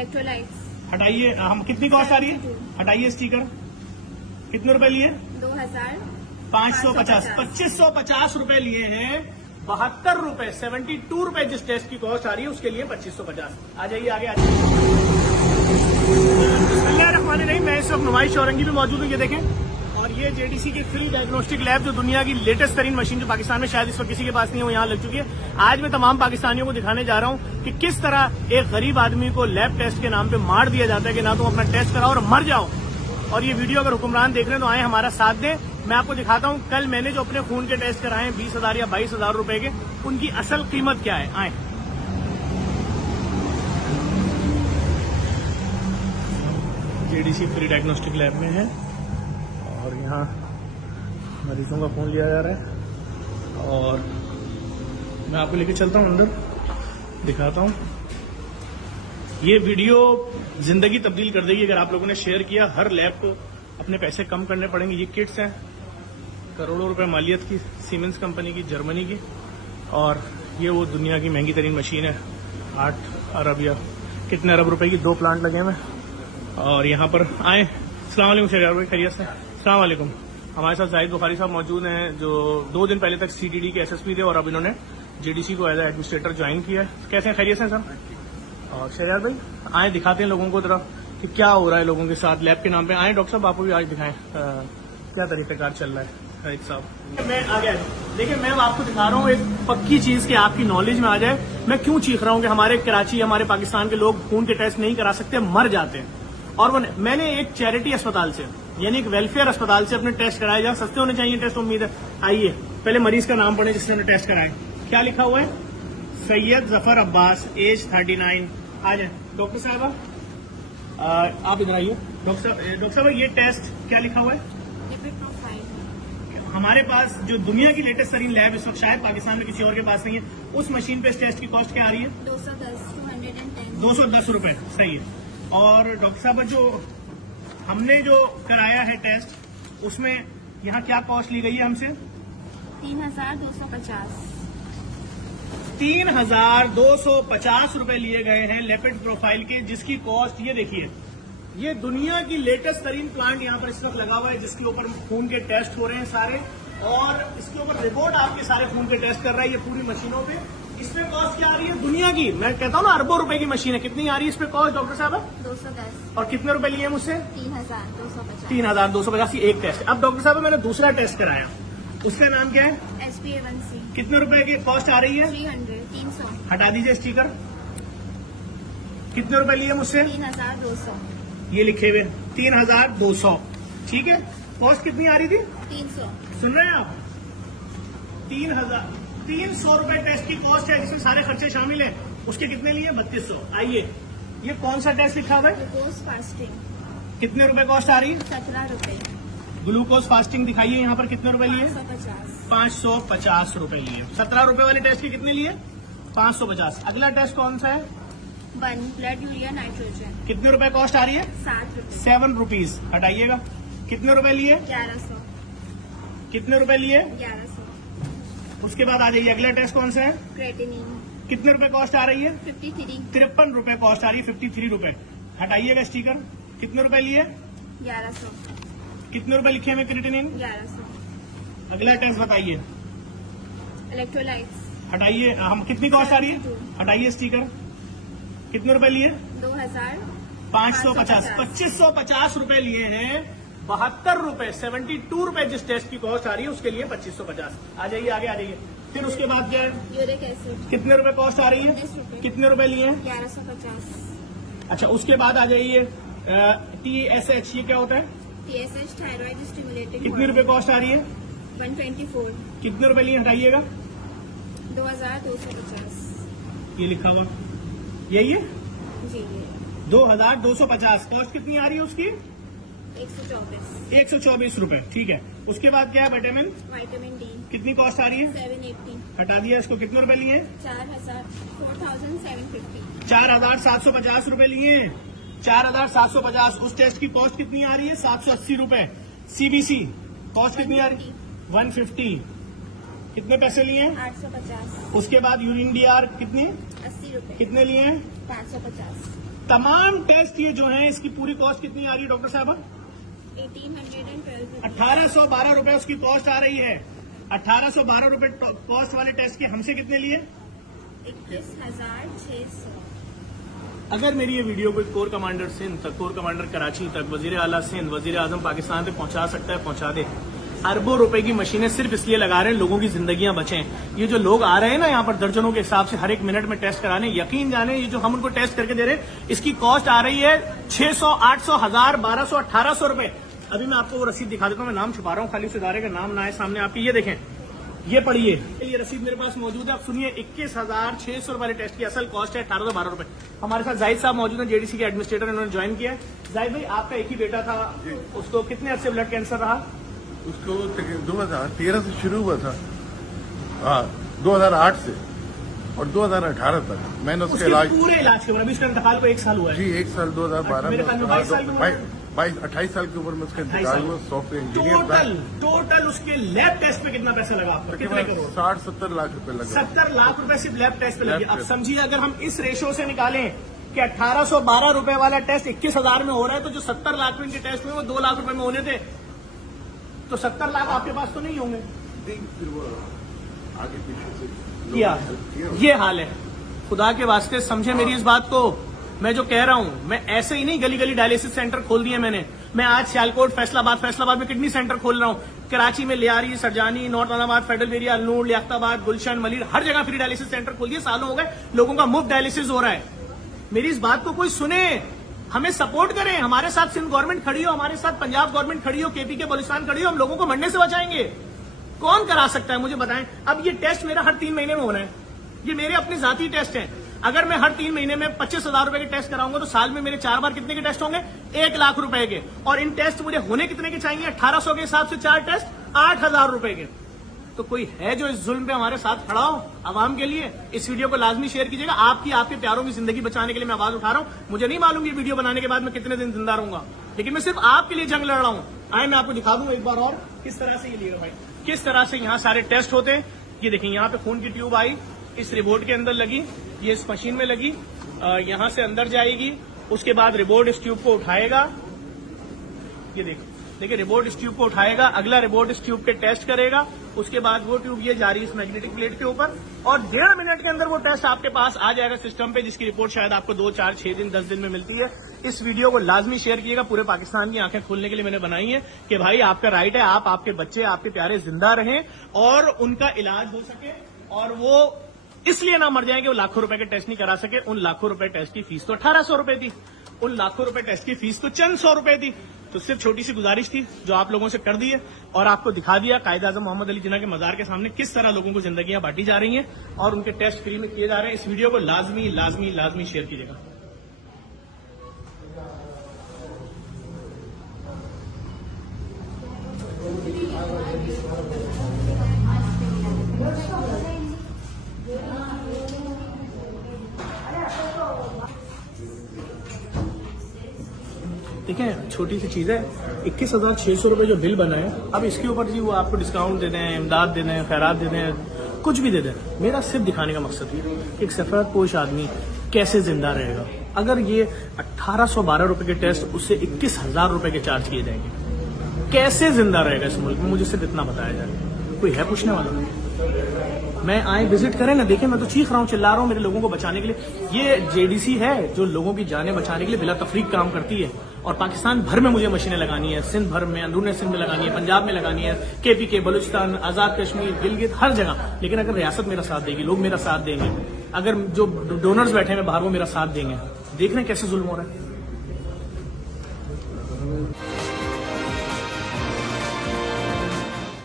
Electrolytes. हटाइए, हम कितनी कॉस्ट आ रही है? हटाइए स्टिकर। कितने रुपए लिए? 2550। 2550 रुपए लिए हैं। 72 रुपए 72 रुपए जिस टेस्ट की कॉस्ट आ रही है उसके लिए 2550। आ जाइए आगे आ जाइए। नहीं, मैं इस वक्त नुमाइश औरंगी में मौजूद हूँ, ये देखें। और ये जेडीसी की फ्री डायग्नोस्टिक लैब जो दुनिया की लेटेस्ट तरीन मशीन जो पाकिस्तान में शायद इस वक्त किसी के पास नहीं है, वो यहाँ लग चुकी है। आज मैं तमाम पाकिस्तानियों को दिखाने जा रहा हूँ कि किस तरह एक गरीब आदमी को लैब टेस्ट के नाम पे मार दिया जाता है कि ना तुम अपना टेस्ट कराओ और मर जाओ। और ये वीडियो अगर हुक्मरान देख रहे हैं तो आए हमारा साथ दें। मैं आपको दिखाता हूँ कल मैंने जो अपने खून के टेस्ट कराए 20,000 या 22,000 रुपए के, उनकी असल कीमत क्या है। आए जेडीसी फ्री डायग्नोस्टिक लैब में है और यहाँ मरीजों का खून लिया जा रहा है और मैं आपको लेके चलता हूँ अंदर, दिखाता हूँ। ये वीडियो जिंदगी तब्दील कर देगी अगर आप लोगों ने शेयर किया। हर लैब को अपने पैसे कम करने पड़ेंगे। ये किट्स हैं करोड़ों रुपए मालियत की, सीमेंस कंपनी की, जर्मनी की। और ये वो दुनिया की महंगी तरीन मशीन है। 8 अरब या कितने अरब रुपए की 2 प्लांट लगे हुए। और यहाँ पर आए। अस्सलाम वालेकुम शहरियार भाई, खैरियत से? अस्सलाम वालेकुम। हमारे साथ जाहिद बुखारी साहब मौजूद हैं जो 2 दिन पहले तक सीटीडी के एसएसपी थे और अब इन्होंने जेडीसी को एज एडमिनिस्ट्रेटर ज्वाइन किया है। कैसे हैं, खैरियत से सर? और शहरियार भाई आए, दिखाते हैं लोगों को तरह कि क्या हो रहा है लोगों के साथ लैब के नाम पे। आए डॉक्टर साहब, आपको भी आज दिखाएं क्या तरीकाकार चल रहा है। एक साहब मैं आ गया। देखिए मैं आपको दिखा रहा हूँ एक पक्की चीज की आपकी नॉलेज में आ जाए। मैं क्यों चीख रहा हूँ कि हमारे कराची, हमारे पाकिस्तान के लोग खून के टेस्ट नहीं करा सकते, मर जाते हैं। और मैंने एक चैरिटी अस्पताल से यानी एक वेलफेयर अस्पताल से अपने टेस्ट कराए। जहाँ सस्ते होने चाहिए टेस्ट, उम्मीद है। आइए पहले मरीज का नाम पढ़े जिसने टेस्ट कराए। क्या लिखा हुआ है? सैयद जफर अब्बास, एज 39। आ जाए डॉक्टर साहब, आप इधर आइए। डॉक्टर साहब ये टेस्ट क्या लिखा हुआ है? Lipid profile. हमारे पास जो दुनिया की लेटेस्ट तरीन लैब इस वक्त शायद पाकिस्तान में किसी और के पास नहीं है, उस मशीन पे इस टेस्ट की कॉस्ट क्या आ रही है? 210 रुपए। सही है। और डॉक्टर साहब जो हमने जो कराया है टेस्ट, उसमें यहाँ क्या कॉस्ट ली गई है हमसे? 3250। 3250 रुपए लिए गए हैं लिपिड प्रोफाइल के, जिसकी कॉस्ट ये देखिए। ये दुनिया की लेटेस्ट तरीन प्लांट यहाँ पर इस वक्त लगा हुआ है जिसके ऊपर खून के टेस्ट हो रहे हैं सारे, और इसके ऊपर रिपोर्ट आपके सारे खून के टेस्ट कर रहा है ये पूरी मशीनों पे। इसमें कॉस्ट क्या आ रही है? दुनिया की, मैं कहता हूँ ना, अरबों रुपए की मशीन है। कितनी आ रही है इसमें कॉस्ट डॉक्टर साहब? 210। और कितने रुपए लिए मुझसे? 3250। 3250 एक टेस्ट। अब डॉक्टर साहब मैंने दूसरा टेस्ट कराया, उसका नाम क्या है? HbA1c। कितने रुपए की कॉस्ट आ रही है? 300। हटा दीजिए स्टिकर। कितने रुपए लिए मुझसे? 3200। ये लिखे हुए 3200। ठीक है। कॉस्ट कितनी आ रही थी? 300। सुन रहे हैं आप? 300 रुपए टेस्ट की कॉस्ट है जिसमें सारे खर्चे शामिल हैं। उसके कितने लिए? 3200। आइए ये कौन सा टेस्ट लिखा हुआ है? Glucose fasting. कितने रुपए कॉस्ट आ रही है? 17 रुपए। ग्लूकोज फास्टिंग दिखाइए यहाँ पर। कितने रुपए लिए? 550। 550 रुपए लिए। 17 रुपए वाले टेस्ट के कितने लिए? 550। अगला टेस्ट कौन सा है? Blood urea nitrogen. कितने रुपए कॉस्ट आ रही है? 7 रुपए। 7 रुपीज। हटाइएगा। कितने रुपए लिए? 1100। कितने रुपए लिए? 1100। उसके बाद आ जाइए अगला टेस्ट कौन सा है? क्रेटिनिन। कितने रुपए कॉस्ट आ रही है? 53। 53 रुपए कॉस्ट आ रही है। 53 रुपए। हटाइएगा स्टिकर। कितने रुपए लिए? 1100। कितने रुपए लिखे हुए क्रिएटिनिन? 1100। अगला टेस्ट बताइए। इलेक्ट्रोलाइट्स। हटाइए, हम कितनी कॉस्ट आ रही है? हटाइए स्टिकर। कितने रुपए लिए? 2550। 2550 रुपए लिए हैं। 72 रुपए 72 रुपए जिस टेस्ट की कॉस्ट आ रही है उसके लिए 2550। आ जाइए आगे आ जाइए। फिर उसके बाद क्या है? Uric acid. कितने रुपए कॉस्ट आ रही है? 10 रुपए। कितने रुपए लिए हैं? 1150। अच्छा, उसके बाद आ जाइए TSH, ये क्या होता है? TSH thyroid stimulating. कितने रुपए कॉस्ट आ रही है? 124। कितने रुपए लिए? हटाइएगा। 2250। ये लिखा हुआ यही है? जी ये 2250। कॉस्ट कितनी आ रही है उसकी? 124। 124 रुपए। ठीक है। उसके बाद क्या है? Vitamin vitamin D. कितनी कॉस्ट आ रही है? 780। हटा दिया इसको। कितने रुपए लिए? 4750। 4750 रुपए लिए। 4750। उस टेस्ट की कॉस्ट कितनी आ रही है? 780 रुपए। CBC कॉस्ट कितनी आ रही है? 150। कितने पैसे लिए? 850। उसके बाद यूरिन DR कितनी? 80 रुपए। कितने लिए? 550 तमाम टेस्ट ये जो हैं इसकी पूरी कॉस्ट कितनी आ रही है डॉक्टर साहबा? 1812 1812 रुपए उसकी कॉस्ट आ रही है। 1812 रुपए कॉस्ट वाले टेस्ट के हमसे कितने लिए? 21,600। अगर मेरी ये वीडियो कोई कोर कमांडर सिंध तक, कोर कमांडर कराची तक, वजीर आला सिंध, वजीर आजम पाकिस्तान तक पहुंचा सकता है, पहुंचा दे। अरबों रुपए की मशीनें सिर्फ इसलिए लगा रहे हैं लोगों की जिंदगियां बचें। ये जो लोग आ रहे हैं ना यहाँ पर दर्जनों के हिसाब से हर एक मिनट में टेस्ट कराने, यकीन जाने ये जो हम उनको टेस्ट करके दे रहे हैं इसकी कॉस्ट आ रही है 600, 800, 1000, 1200, 1800 रुपए। अभी मैं आपको वो रसीद दिखा देता हूँ। मैं नाम छुपा रहा हूँ खाली उस इदारे का नाम ना है सामने आपकी। ये देखें, ये पढ़िए, ये रसीद मेरे पास मौजूद है। आप सुनिए, 21,600 रुपए टेस्ट की असल कॉस्ट है 1812 रुपए। हमारे साथ जाहिद साहब मौजूद हैं, जेडीसी के एडमिनिस्ट्रेटर, इन्होंने ज्वाइन किया है। जाहिद भाई, आपका एक ही बेटा था, उसको कितने अर्से ब्लड कैंसर रहा? उसको 2013 से शुरू हुआ था, हाँ 2008 से और 2018 तक मैंने उसके इलाज, पूरे इलाज के बाद अभी उसका इंतकाल को 1 साल हुआ है जी 1 साल 2012 मेरे ख्याल में 22 साल की उम्र में। 28 साल की उम्र में उसका इंतकाल हुआ। सॉफ्टवेयर इंजीनियर टोटल उसके लैब टेस्ट पे कितना पैसा लगा आपका? कितने करोड़? 60-70 लाख रुपए लगा। 70 लाख रुपए सिर्फ लैब टेस्ट पे लगे। अब समझिए, अगर हम इस रेशो से निकालें कि 1812 रुपए वाला टेस्ट 21,000 में हो रहा है, तो जो 70 लाख में इनके टेस्ट हुए वो 2 लाख रुपए में होने थे, तो 70 लाख आपके पास तो नहीं होंगे। फिर वो आगे पीछे से किया, ये हाल है। खुदा के वास्ते समझे मेरी इस बात को। मैं जो कह रहा हूं, मैं ऐसे ही नहीं गली गली डायलिसिस सेंटर खोल दिए मैंने। मैं आज सियालकोट, फैसलाबाद में किडनी सेंटर खोल रहा हूं। कराची में Lyari, Surjani, north Islamabad, federal area, Alnoor, Liaquatabad, Gulshan, Malir, हर जगह फ्री डायलिसिस सेंटर खोल दिए। सालों हो गए, लोगों का मुफ्त डायलिसिस हो रहा है। मेरी इस बात को कोई सुने, हमें सपोर्ट करें। हमारे साथ सिंध गवर्नमेंट खड़ी हो, हमारे साथ पंजाब गवर्नमेंट खड़ी हो, केपी के बलूचिस्तान खड़ी हो। हम लोगों को मरने से बचाएंगे। कौन करा सकता है मुझे बताएं। अब ये टेस्ट मेरा हर 3 महीने में होना है। ये मेरे अपने जाती टेस्ट हैं। अगर मैं हर 3 महीने में 25,000 रुपए के टेस्ट कराऊंगा तो साल में मेरे 4 बार कितने के टेस्ट होंगे? 1 लाख रुपए के। और इन टेस्ट मुझे होने कितने के चाहिए? 1800 के हिसाब से 4 टेस्ट 8,000 रुपए के। तो कोई है जो इस जुल्म पे हमारे साथ खड़ा हो आवाम के लिए? इस वीडियो को लाजमी शेयर कीजिएगा। आपके प्यारों की जिंदगी बचाने के लिए मैं आवाज उठा रहा हूं। मुझे नहीं मालूम ये वीडियो बनाने के बाद मैं कितने दिन जिंदा रहूंगा, लेकिन मैं सिर्फ आपके लिए जंग लड़ रहा हूं। आए मैं आपको दिखा दूं एक बार और किस तरह से ये लिएगा भाई, किस तरह से यहाँ सारे टेस्ट होते हैं। ये देखिए, यहाँ पे खून की ट्यूब आई, इस रिपोर्ट के अंदर लगी, ये इस मशीन में लगी, यहां से अंदर जाएगी। उसके बाद रिपोर्ट इस ट्यूब को उठाएगा। ये देखिए रिपोर्ट इस ट्यूब को उठाएगा, अगला रिपोर्ट इस ट्यूब के टेस्ट करेगा। उसके बाद वो ट्यूब ये जा रही है इस मैग्नेटिक प्लेट के ऊपर, और 1.5 मिनट के अंदर वो टेस्ट आपके पास आ जाएगा सिस्टम पे, जिसकी रिपोर्ट शायद आपको 2, 4, 6 दिन, 10 दिन में मिलती है। इस वीडियो को लाजमी शेयर कीजिएगा। पूरे पाकिस्तान की आंखें खोलने के लिए मैंने बनाई है कि भाई आपका राइट है, आप, आपके बच्चे, आपके प्यारे जिंदा रहें और उनका इलाज हो सके, और वो इसलिए ना मर जाएंगे वो लाखों रुपए के टेस्ट नहीं करा सके। उन लाखों रुपए टेस्ट की फीस तो 1800 रुपए थी, उन लाखों रुपए टेस्ट की फीस तो चंद 100 रुपए थी। तो सिर्फ छोटी सी गुजारिश थी जो आप लोगों से कर दी है, और आपको दिखा दिया कायद आजम मोहम्मद अली जिन्ना के मजार के सामने किस तरह लोगों को जिंदगियां बांटी जा रही हैं और उनके टेस्ट फ्री में किए जा रहे हैं। इस वीडियो को लाजमी शेयर कीजिएगा। देखें, छोटी सी चीज है, 21,600 रुपए जो बिल बना है, अब इसके ऊपर जी वो आपको डिस्काउंट दे दें, इमदाद दे दें, खैरात दे दें, कुछ भी दे दें। मेरा सिर्फ दिखाने का मकसद है कि एक सफेद पोश आदमी कैसे जिंदा रहेगा अगर ये 1812 रुपए के टेस्ट उससे 21,000 रुपए के चार्ज किए जाएंगे। कैसे जिंदा रहेगा इस मुल्क में? मुझे सिर्फ इतना बताया जाए। कोई है पूछने वाला? मैं आए विजिट करें ना, देखें, मैं तो चीख रहा हूँ, चिल्ला रहा हूँ मेरे लोगों को बचाने के लिए। ये जेडीसी है जो लोगों की जानें बचाने के लिए बिला तफरीक काम करती है, और पाकिस्तान भर में मुझे मशीनें लगानी है, सिंध भर में, अंदरूनी सिंध में लगानी है, पंजाब में लगानी है, केपी के, बलूचिस्तान, आजाद कश्मीर, गिलगित, हर जगह। लेकिन अगर रियासत मेरा साथ देगी, लोग मेरा साथ देंगे, अगर जो डोनर्स बैठे हैं बाहर वो मेरा साथ देंगे, देख रहे हैं कैसे जुल्म हो रहा है।